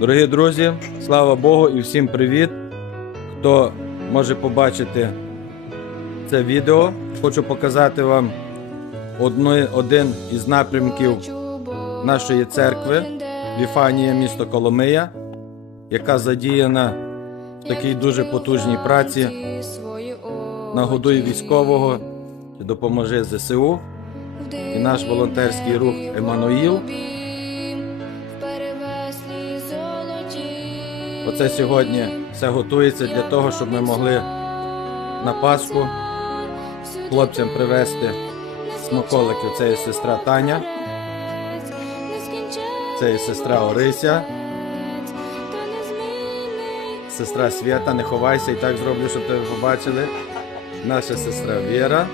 Дорогі друзі, слава Богу і всім привіт! Хто може побачити це відео, хочу показати вам одну, один із напрямків нашої церкви Віфанія, місто Коломия, яка задіяна в такій дуже потужній праці. Нагодуй військового, допоможе ЗСУ і наш волонтерський рух Еммануїл. Оце сьогодні все готується для того, щоб ми могли на Пасху хлопцям привезти смаколиків. Це є сестра Таня, це є сестра Орися, сестра Свята, не ховайся і так зроблю, щоб тебе побачили. Наша сестра Віра.